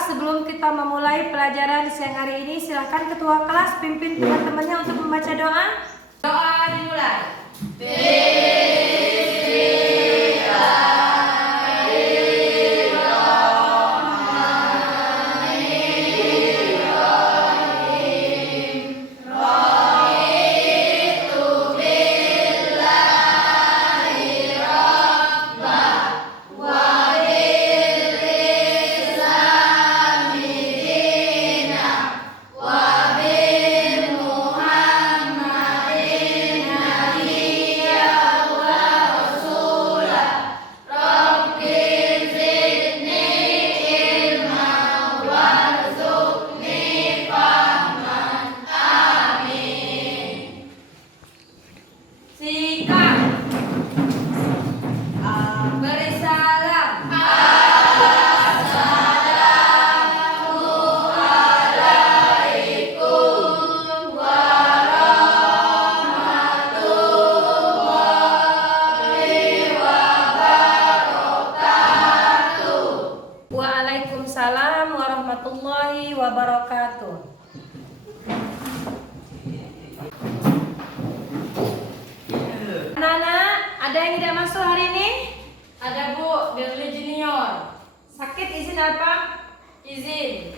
kelas, sebelum kita memulai pelajaran siang hari ini, silakan ketua kelas pimpin teman-temannya untuk membaca doa. Doa dimulai. Waalaikumsalam warahmatullahi wabarakatuh. Anak-anak, ada yang tidak masuk hari ini? Ada Bu, Deli Junior. Sakit, izin apa? Izin.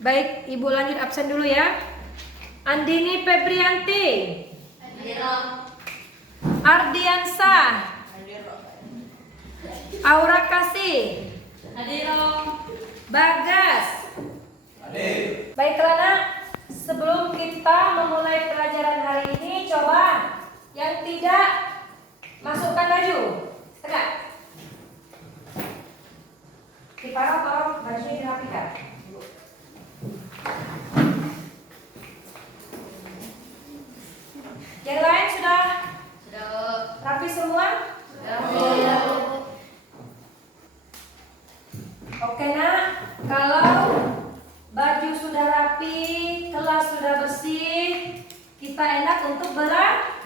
Baik, Ibu lanjut absen dulu ya. Andini Febrianti, Hadiro. Ardiansah, Aura Kasih, Hadiro. Bagas. Baiklah nak, sebelum kita memulai pelajaran hari ini, coba yang tidak masukkan baju. Tegak. Kiparah tolong bajunya dirapikan. Yang lain sudah rapi semua? Oke nak, kalau baju sudah rapi, kelas sudah bersih, kita enak untuk belajar.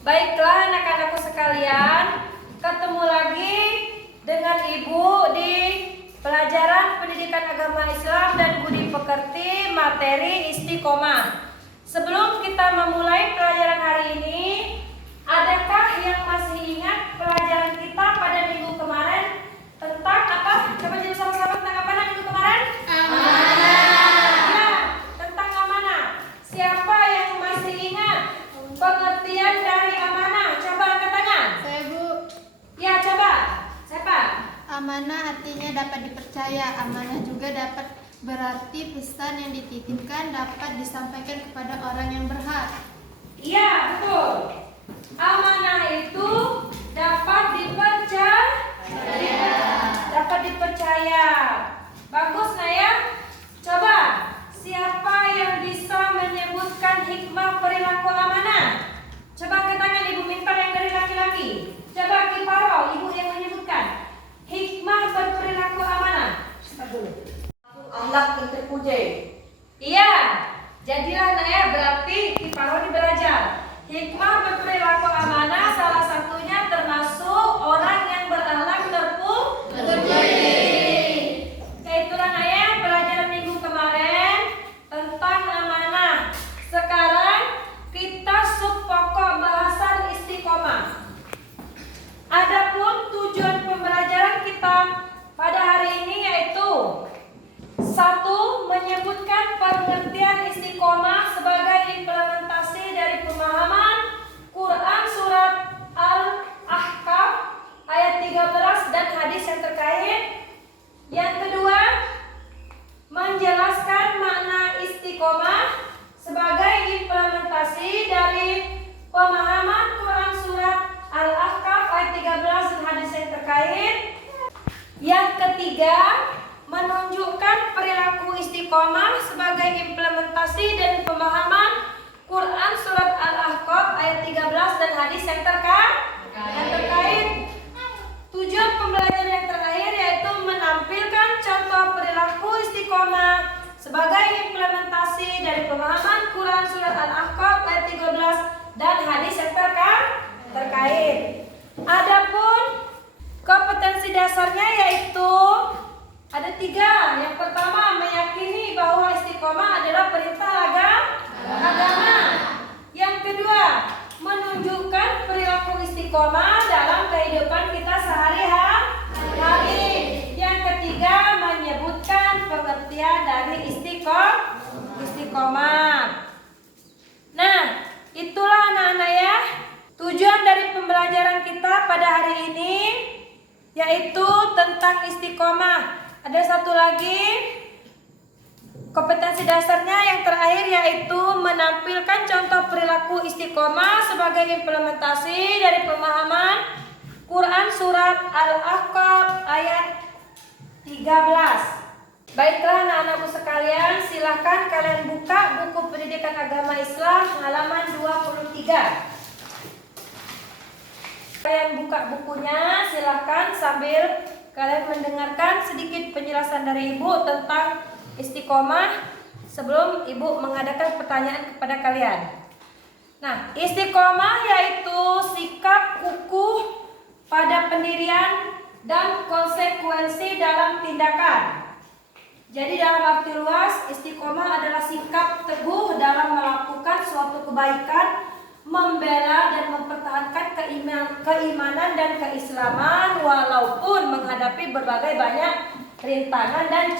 Baiklah anak-anakku sekalian, ketemu lagi dengan Ibu di pelajaran pendidikan agama Islam dan budi pekerti materi istiqomah. Sebelum kita memulai pelajaran hari ini, adakah yang masih ingat pelajaran kita pada minggu kemarin tentang apa? Coba jawab sama-sama tentang apa minggu kemarin? Amanah. Ya, tentang amanah. Siapa yang masih ingat pengertian dari amanah? Coba angkat tangan. Saya Bu. Ya, coba. Siapa? Amanah artinya dapat dipercaya. Amanah juga dapat berarti pesan yang dititipkan dapat disampaikan kepada orang yang berhak. Iya, betul. Amanah itu dapat dipercaya. Bagus nah ya. Coba, siapa yang bisa menyebutkan hikmah perilaku amanah? Coba angkat tangan Ibu Mimpar yang dari laki-laki. Coba Kiparo, Ibu yang menyebutkan hikmah berperilaku amanah. Start dulu. Akhlak yang terpuji. Iya, jadilah Naya berarti Kiparo ini belajar. Hikmah berperilaku amanah salah satunya termasuk orang yang berakhlak terpuji. Itulah Naya pelajaran minggu kemarin tentang amanah. Sekarang kita sub pokok bahasan istiqomah. Adapun tujuan pembelajaran kita pada hari ini yaitu 1. Menyebutkan pengertian istiqomah sebagai implementasi dari pemahaman Quran Surat Al-Ahqaf ayat 13 dan hadis yang terkait. Yang kedua, menjelaskan makna istiqomah sebagai implementasi dari pemahaman Quran Surat Al-Ahqaf ayat 13 dan hadis yang terkait. Yang ketiga, menunjukkan perilaku istiqomah sebagai implementasi dan pemahaman Quran Surat Al-Ahqaf ayat 13 dan hadis yang terkait. Tujuan pembelajaran yang terakhir yaitu menampilkan contoh perilaku istiqomah sebagai implementasi dari pemahaman Quran Surat Al-Ahqaf ayat 13 dan hadis yang terkait. Adapun kompetensi dasarnya yaitu istiqomah dalam kehidupan kita sehari-hari. Yang ketiga, menyebutkan pengertian dari istiqomah. Nah, itulah anak-anak ya, tujuan dari pembelajaran kita pada hari ini yaitu tentang istiqomah. Ada satu lagi kompetensi dasarnya yang terakhir, yaitu menampilkan contoh perilaku istiqomah sebagai implementasi dari pemahaman Quran surat Al-Ahqaf ayat 13. Baiklah anak-anakku sekalian, silahkan kalian buka buku pendidikan agama Islam halaman 23. Kalian buka bukunya, silahkan sambil kalian mendengarkan sedikit penjelasan dari Ibu tentang istiqomah sebelum Ibu mengadakan pertanyaan kepada kalian. Nah, istiqomah yaitu sikap kukuh pada pendirian dan konsekuensi dalam tindakan. Jadi dalam arti luas, istiqomah adalah sikap teguh dalam melakukan suatu kebaikan, membela dan mempertahankan keimanan dan keislaman walaupun menghadapi berbagai banyak rintangan dan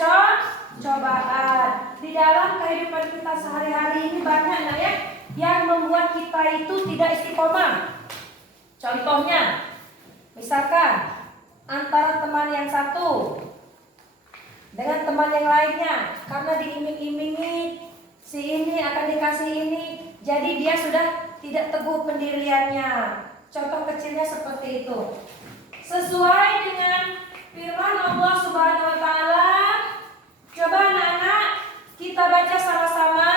cobaan. Di dalam kehidupan kita sehari-hari ini banyak ya yang membuat kita itu tidak istiqomah. Contohnya, misalkan antara teman yang satu dengan teman yang lainnya, karena diiming-imingi si ini akan dikasih ini, jadi dia sudah tidak teguh pendiriannya. Contoh kecilnya seperti itu. Sesuai dengan firman Allah Subhanahu wa taala, coba anak-anak kita baca sama-sama.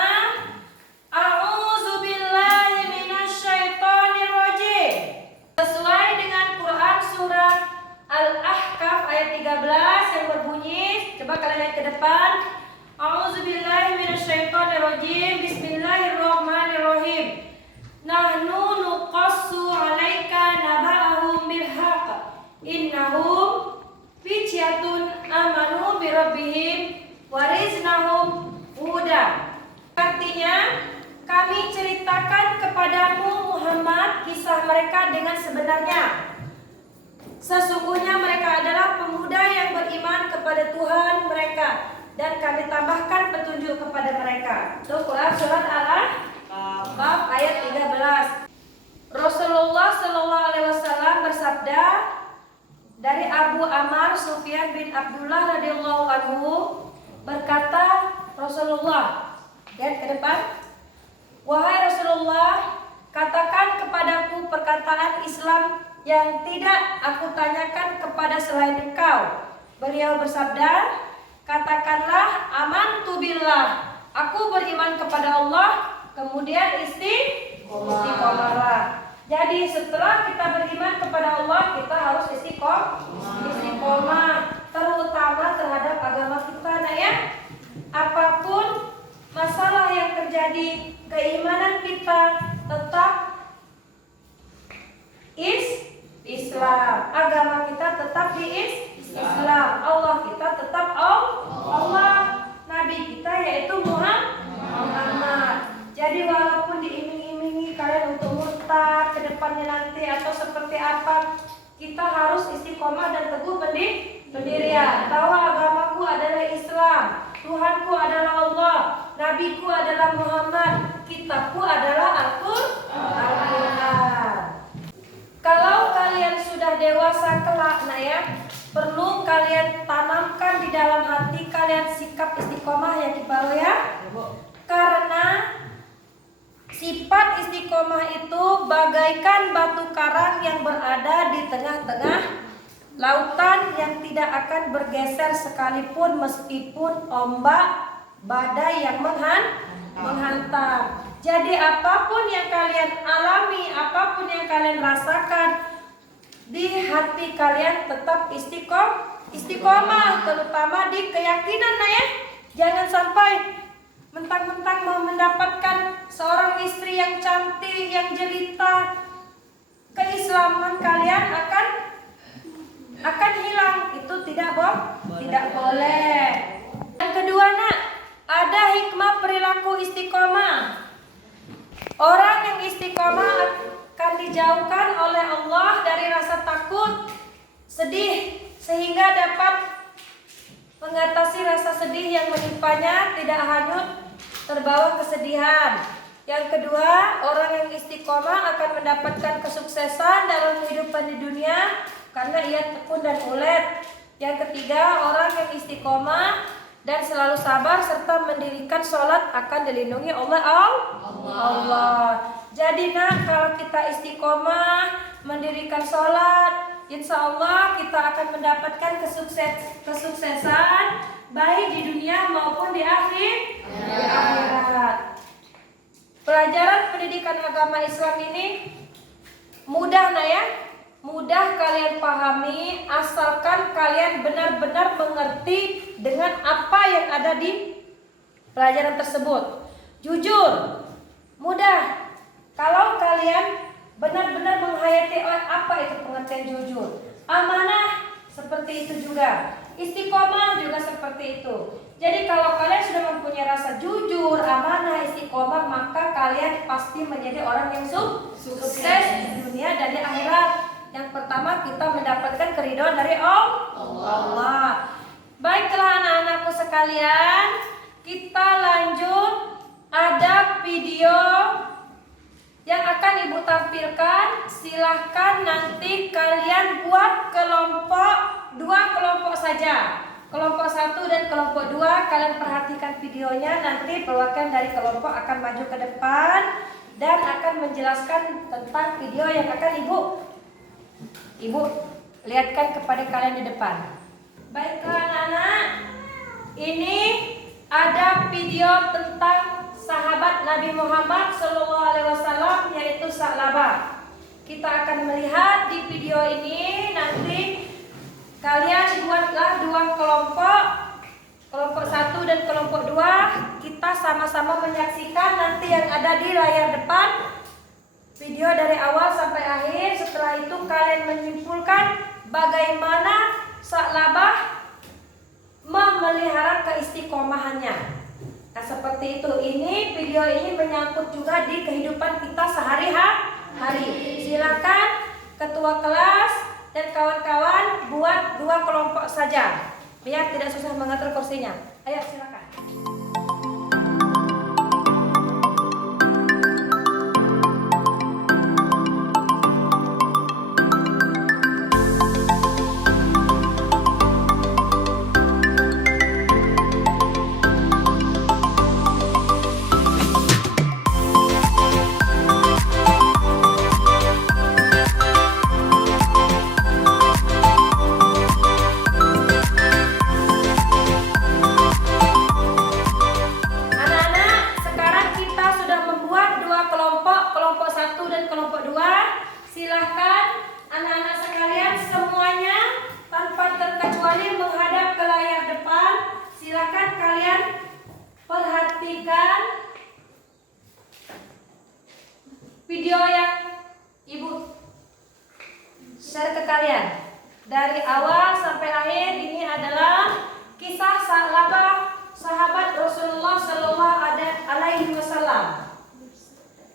A'udzubillahi minasyaitonirrajim. Sesuai dengan Quran surat Al-Ahqaf ayat 13 yang berbunyi, coba kalian lihat ke depan. A'udzubillahi minasyaitonirrajim. Bismillahirrahmanirrahim. Nahnu nuqassu 'alaika naba'ahum bil haqq. Innahum fityatun amanu bi rabbihim wariznahum huda. Artinya, kami ceritakan kepadamu Muhammad kisah mereka dengan sebenarnya. Sesungguhnya mereka adalah pemuda yang beriman kepada Tuhan mereka, dan kami tambahkan petunjuk kepada mereka. Itu Quran surat Al-Ahqaf ayat 13. Rasulullah Shallallahu Alaihi Wasallam bersabda dari Abu Ammar Sufyan bin Abdullah radhiyallahu anhu, berkata Rasulullah, lihat ke depan. Wahai Rasulullah, katakan kepadaku perkataan Islam yang tidak aku tanyakan kepada selain engkau. Beliau bersabda, katakanlah amantu billah, aku beriman kepada Allah, kemudian istiqomahlah. Jadi setelah kita beriman kepada Allah, kita harus istiqomah, terutama terhadap agama kita, nah ya. Apapun masalah yang terjadi, keimanan kita tetap Islam, agama kita tetap di Islam, Allah kita tetap Allah, Nabi kita yaitu Muhammad. Jadi walaupun diiming-imingi kalian untuk murtad ke depannya nanti atau seperti apa, kita harus istiqomah dan teguh pendirian bahwa agamaku adalah Islam, Tuhanku adalah Allah, Nabiku adalah Muhammad, kitabku adalah Al-Quran. Kalau kalian sudah dewasa kelak, nah ya, perlu kalian tanamkan di dalam hati kalian sikap istiqomah ya Kiparo ya. Karena sifat istiqomah itu bagaikan batu karang yang berada di tengah-tengah lautan yang tidak akan bergeser sekalipun meskipun ombak badai yang menghantam. Jadi apapun yang kalian alami, apapun yang kalian rasakan, di hati kalian tetap istiqomah, terutama di keyakinan ya. Jangan sampai mentang-mentang mau mendapatkan seorang istri yang cantik, yang jelita, keislaman kalian akan hilang. Itu tidak boleh. Yang kedua nak, ada hikmah perilaku istiqomah. Orang yang istiqomah akan akan dijauhkan oleh Allah dari rasa takut, sedih, sehingga dapat mengatasi rasa sedih yang menimpanya, tidak hanyut terbawa kesedihan. Yang kedua, orang yang istiqomah akan mendapatkan kesuksesan dalam kehidupan di dunia karena ia tekun dan ulet. Yang ketiga, orang yang istiqomah dan selalu sabar serta mendirikan sholat akan dilindungi oleh Allah. Jadi kalau kita istiqomah mendirikan sholat, insya Allah kita akan mendapatkan kesuksesan baik di dunia maupun di akhirat. Pelajaran pendidikan agama Islam ini mudah mudah kalian pahami asalkan kalian benar-benar mengerti dengan apa yang ada di pelajaran tersebut. Jujur, mudah kalau kalian benar-benar menghayati apa itu pengertian jujur. Amanah seperti itu juga. Istiqomah juga seperti itu. Jadi kalau kalian sudah mempunyai rasa jujur, amanah, istiqomah, maka kalian pasti menjadi orang yang sukses di dunia dan di akhirat. Yang pertama, kita mendapatkan keridhaan dari Allah. Baiklah anak-anakku sekalian, kita lanjut. Ada video yang akan ibu tampilkan. Silahkan nanti kalian buat dua kelompok saja. Kelompok 1 dan kelompok 2, kalian perhatikan videonya. Nanti perwakilan dari kelompok akan maju ke depan dan akan menjelaskan tentang video yang akan ibu lihatkan kepada kalian di depan. Baiklah anak-anak, ini ada video tentang sahabat Nabi Muhammad SAW, yaitu Sa'labah. Kita akan melihat di video ini. Nanti kalian buatlah dua kelompok, kelompok 1 dan kelompok 2. Kita sama-sama menyaksikan nanti yang ada di layar depan video dari awal sampai akhir. Setelah itu kalian menyimpulkan bagaimana Sa'labah memelihara keistiqomahannya. Nah seperti itu. Ini video ini menyangkut juga di kehidupan kita sehari-hari. Silakan ketua kelas dan kawan-kawan buat dua kelompok saja biar tidak susah mengatur kursinya. Ayo silakan. Silahkan anak-anak sekalian semuanya tanpa terkecuali menghadap ke layar depan. Silahkan kalian perhatikan video yang ibu share ke kalian. Dari awal sampai akhir ini adalah kisah Sa'labah, sahabat Rasulullah Sallallahu Alaihi Wasallam.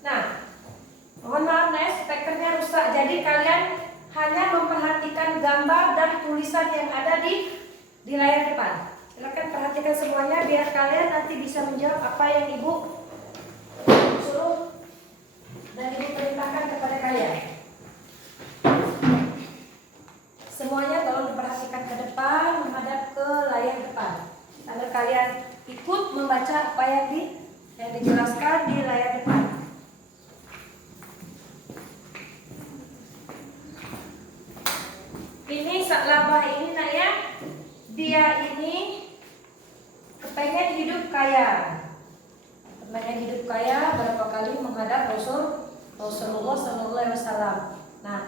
Nah, mohon maaf speakernya rusak, jadi kalian hanya memperhatikan gambar dan tulisan yang ada di layar depan. Silakan perhatikan semuanya biar kalian nanti bisa menjawab apa yang ibu suruh dan ibu perintahkan kepada kalian. Semuanya tolong diperhatikan ke depan, menghadap ke layar depan, agar kalian ikut membaca apa yang dijelaskan di layar depan. Ini Sa'labah ini dia ini kepengen hidup kaya. Berapa kali menghadap Rasulullah SAW. Nah,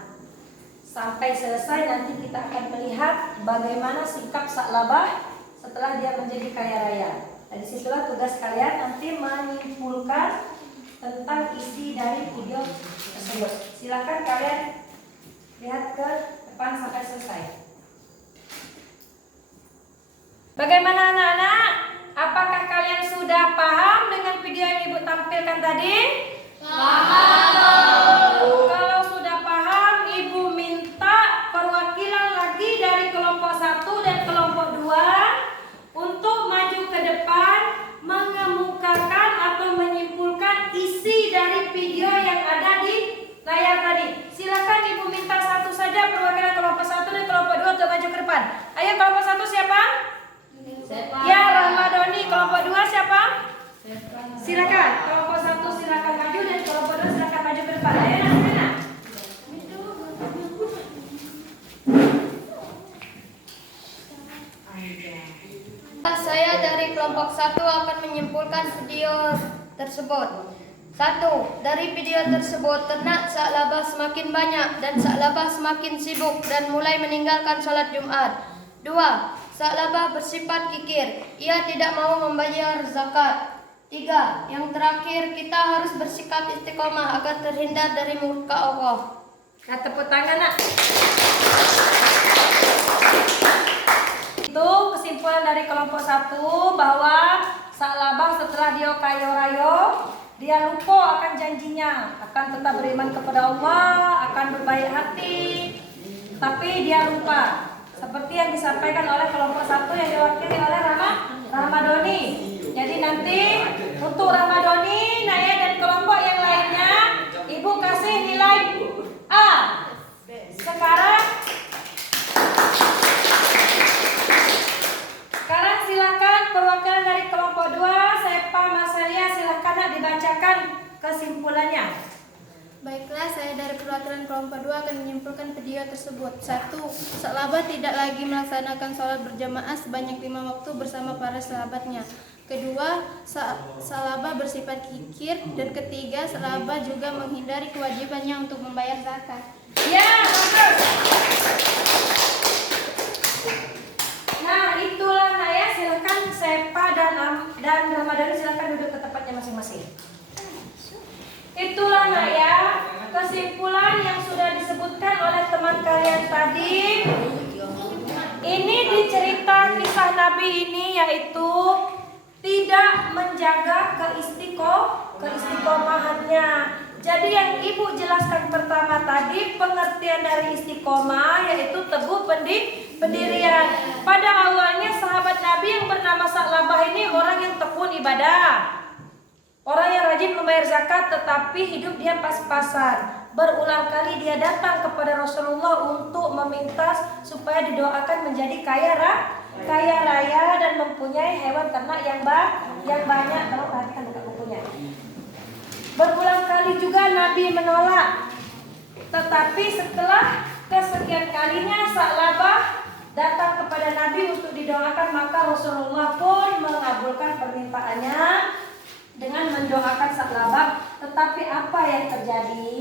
sampai selesai nanti kita akan melihat bagaimana sikap Sa'labah setelah dia menjadi kaya raya. Dari situlah tugas kalian nanti menyimpulkan tentang isi dari video tersebut. Silakan kalian lihat ke depan sampai selesai. Bagaimana anak-anak? Apakah kalian sudah paham dengan video yang ibu tampilkan tadi? Paham. Kalau Baik tadi, silakan ibu minta satu saja perwakilan kelompok 1 dan kelompok 2 untuk maju ke depan. Ayo kelompok 1 siapa? Ya, Ramadhani. Kelompok 2 siapa? Silakan. Kelompok 1 silakan maju dan kelompok 2 silakan maju ke depan. Ayo anak-anak. Saya dari kelompok 1 akan menyimpulkan video tersebut. 1. Dari video tersebut ternak sak labah semakin banyak dan sak labah semakin sibuk dan mulai meninggalkan sholat Jumat. 2. Sak labah bersifat kikir, ia tidak mau membayar zakat. 3. Yang terakhir, kita harus bersikap istiqomah agar terhindar dari murka Allah. Nah, tepuk tangan nak. Itu kesimpulan dari kelompok 1 bahwa sak labah setelah dia kayo-rayo, dia lupa akan janjinya, akan tetap beriman kepada Allah, akan berbaik hati, tapi dia lupa. Seperti yang disampaikan oleh kelompok 1 yang diwakili oleh Ramadhani. Jadi nanti untuk Ramadhani, Naya dan kelompok yang lainnya, ibu kasih nilai A. Sekarang silakan perwakilan dari kelompok 2, Sepa Masalia, silakan nak dibacakan kesimpulannya. Baiklah, saya dari perwakilan kelompok 2 akan menyimpulkan video tersebut. 1. Sak labah tidak lagi melaksanakan sholat berjamaah sebanyak 5 waktu bersama para sahabatnya. Kedua, sak labah bersifat kikir. Dan ketiga, sak labah juga menghindari kewajibannya untuk membayar zakat. Ya, bagus. Nah, itulah Naya, silakan Sepa dan Ramadhani silakan duduk ke tempatnya masing-masing. Itulah Naya, kesimpulan yang sudah disebutkan oleh teman kalian tadi. Ini dicerita kisah Nabi ini yaitu tidak menjaga keistiqomahannya. Jadi yang ibu jelaskan pertama tadi, pengertian dari istiqomah yaitu teguh pendirian. Pada awalnya sahabat Nabi yang bernama Sa'labah ini orang yang tekun ibadah, orang yang rajin membayar zakat, tetapi hidup dia pas-pasan. Berulang kali dia datang kepada Rasulullah untuk meminta supaya didoakan menjadi kaya raya dan mempunyai hewan ternak yang banyak. Kalau perhatikan dekat bukunya. Berulang kali juga Nabi menolak. Tetapi setelah kesekian kalinya Sa'labah datang kepada Nabi untuk didoakan, maka Rasulullah pun mengabulkan permintaannya dengan mendoakan Sa'labah. Tetapi apa yang terjadi?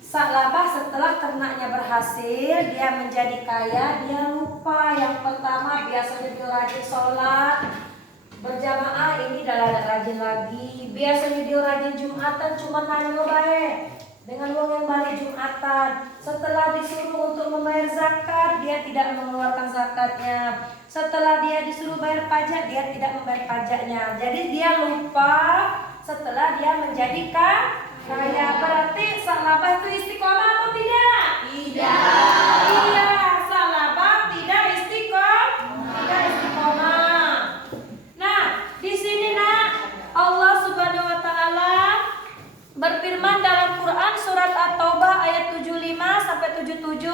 Sa'labah setelah ternaknya berhasil, dia menjadi kaya, dia lupa. Yang pertama, biasanya dia rajin sholat berjamaah, ini dah rajin lagi. Biasanya dia rajin Jumatan, cuma nanya baik dengan uang yang balik Jumatan. Setelah disuruh untuk membayar zakat, dia tidak mengeluarkan zakatnya. Setelah dia disuruh bayar pajak, dia tidak membayar pajaknya. Jadi dia lupa setelah dia menjadi kaya. Berarti Sa'labah itu istiqomah atau tidak? Tidak. Iya, Sa'labah tidak istiqomah. Nah, di sini nak Allah Subhanahu wa taala berfirman dalam Quran surat At-Taubah ayat 75 sampai 77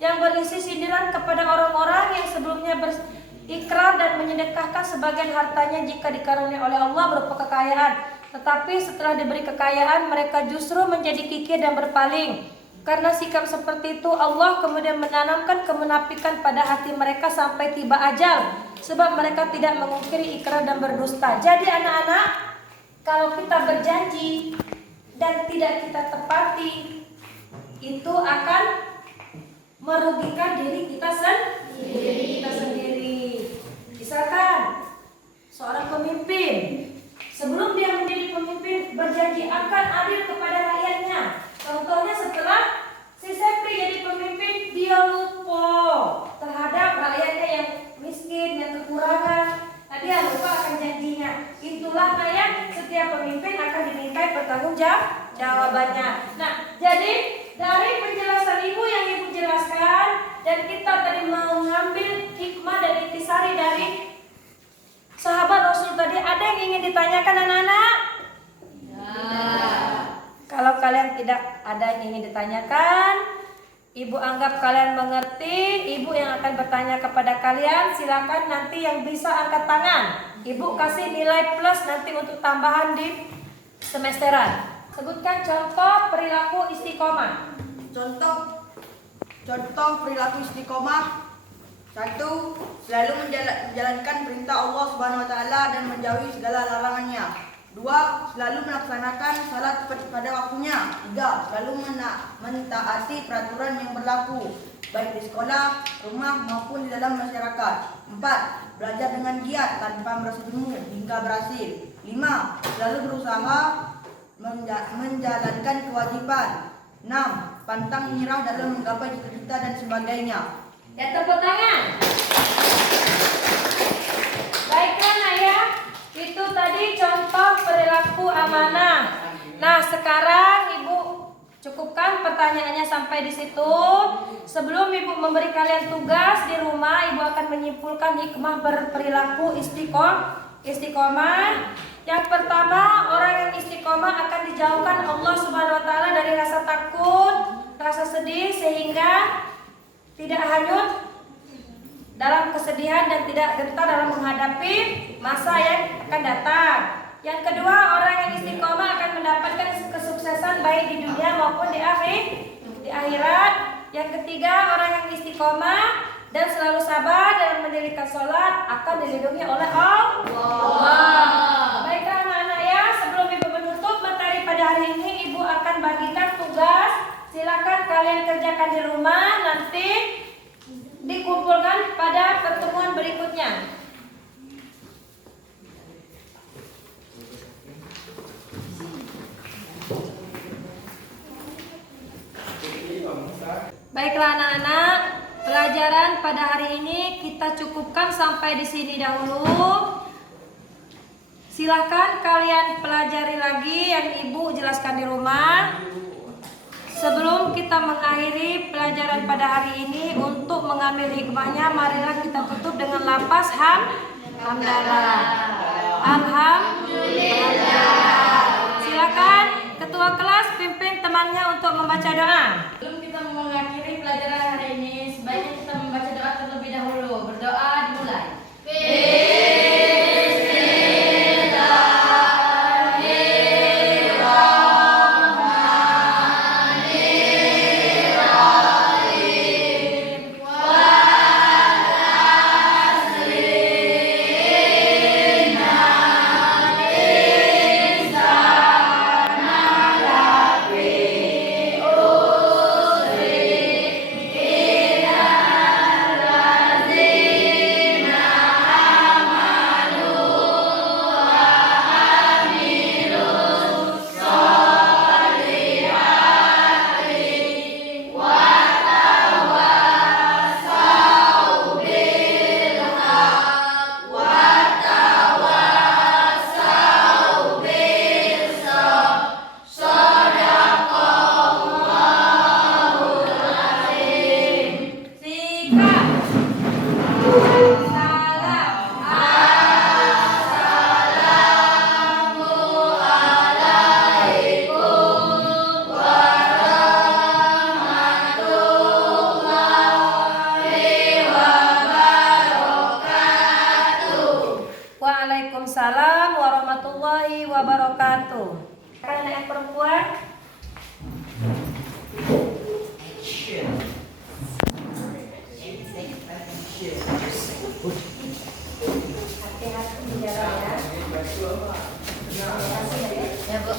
yang berisi sindiran kepada orang-orang yang sebelumnya berikrar dan menyedekahkan sebagian hartanya jika dikaruniai oleh Allah berupa kekayaan. Tetapi setelah diberi kekayaan, mereka justru menjadi kikir dan berpaling. Karena sikap seperti itu, Allah kemudian menanamkan kemunafikan pada hati mereka sampai tiba ajal. Sebab mereka tidak mengungkiri ikrar dan berdusta. Jadi anak-anak, kalau kita berjanji dan tidak kita tepati, itu akan merugikan diri kita sendiri. Misalkan seorang pemimpin, sebelum dia menjadi pemimpin berjanji akan adil kepada rakyatnya. Contohnya setelah si Sepri jadi pemimpin, dia lupa terhadap rakyatnya yang miskin, yang kekurangan. Nah, dia lupa akan janjinya. Itulah kayak setiap pemimpin akan dimintai pertanggungjawabannya. Nah, jadi dari penjelasan ibu yang ibu jelaskan dan kita tadi mengambil hikmah dan intisari dari sahabat Rasul tadi, ada yang ingin ditanyakan anak-anak? Ya. Kalau kalian tidak tidak ada yang ingin ditanyakan, Ibu anggap kalian mengerti. Ibu yang akan bertanya kepada kalian, silakan nanti yang bisa angkat tangan. Ibu kasih nilai plus nanti untuk tambahan di semesteran. Sebutkan contoh perilaku istiqomah. Contoh perilaku istiqomah. 1. Selalu menjalankan perintah Allah Subhanahu wa taala dan menjauhi segala larangannya. 2. Selalu melaksanakan salat pada waktunya. 3. Selalu mentaati peraturan yang berlaku baik di sekolah, rumah maupun di dalam masyarakat. 4. Belajar dengan giat tanpa merasa jemu hingga berhasil. 5. Selalu berusaha menjalankan kewajiban. 6. Pantang menyerah dalam menggapai cita-cita dan sebagainya. Ya, tepuk tangan. Baiklah Naya, itu tadi contoh perilaku amanah. Nah, sekarang Ibu cukupkan pertanyaannya sampai di situ. Sebelum Ibu memberi kalian tugas di rumah, Ibu akan menyimpulkan hikmah berperilaku istiqomah. Yang pertama, orang yang istiqomah akan dijauhkan Allah Subhanahu wa taala dari rasa takut, rasa sedih, sehingga tidak hanyut dalam kesedihan dan tidak gentar dalam menghadapi masa yang akan datang. Yang kedua, orang yang istiqomah akan mendapatkan kesuksesan baik di dunia maupun di akhirat. Yang ketiga, orang yang istiqomah dan selalu sabar dalam mendirikan sholat akan dilindungi oleh Allah. Baiklah anak-anak ya, sebelum Ibu menutup materi pada hari ini, Ibu akan bagikan tugas. Silakan kalian kerjakan di rumah, nanti dikumpulkan pada pertemuan berikutnya. Baiklah anak-anak, pelajaran pada hari ini kita cukupkan sampai di sini dahulu. Silakan kalian pelajari lagi yang Ibu jelaskan di rumah. Sebelum kita mengakhiri pelajaran pada hari ini, untuk mengambil hikmahnya, marilah kita tutup dengan lafaz hamdalah. Alhamdulillah. Silakan ketua kelas pimpin temannya untuk membaca doa. Sebelum kita mengakhiri pelajaran hari ini, sebaiknya kita membaca doa terlebih dahulu. Berdoa dimulai. Waalaikumsalam warahmatullahi wabarakatuh. Anak yang perempuan. Hati-hati di jalan ya. Terima kasih ya. Ya, Bu.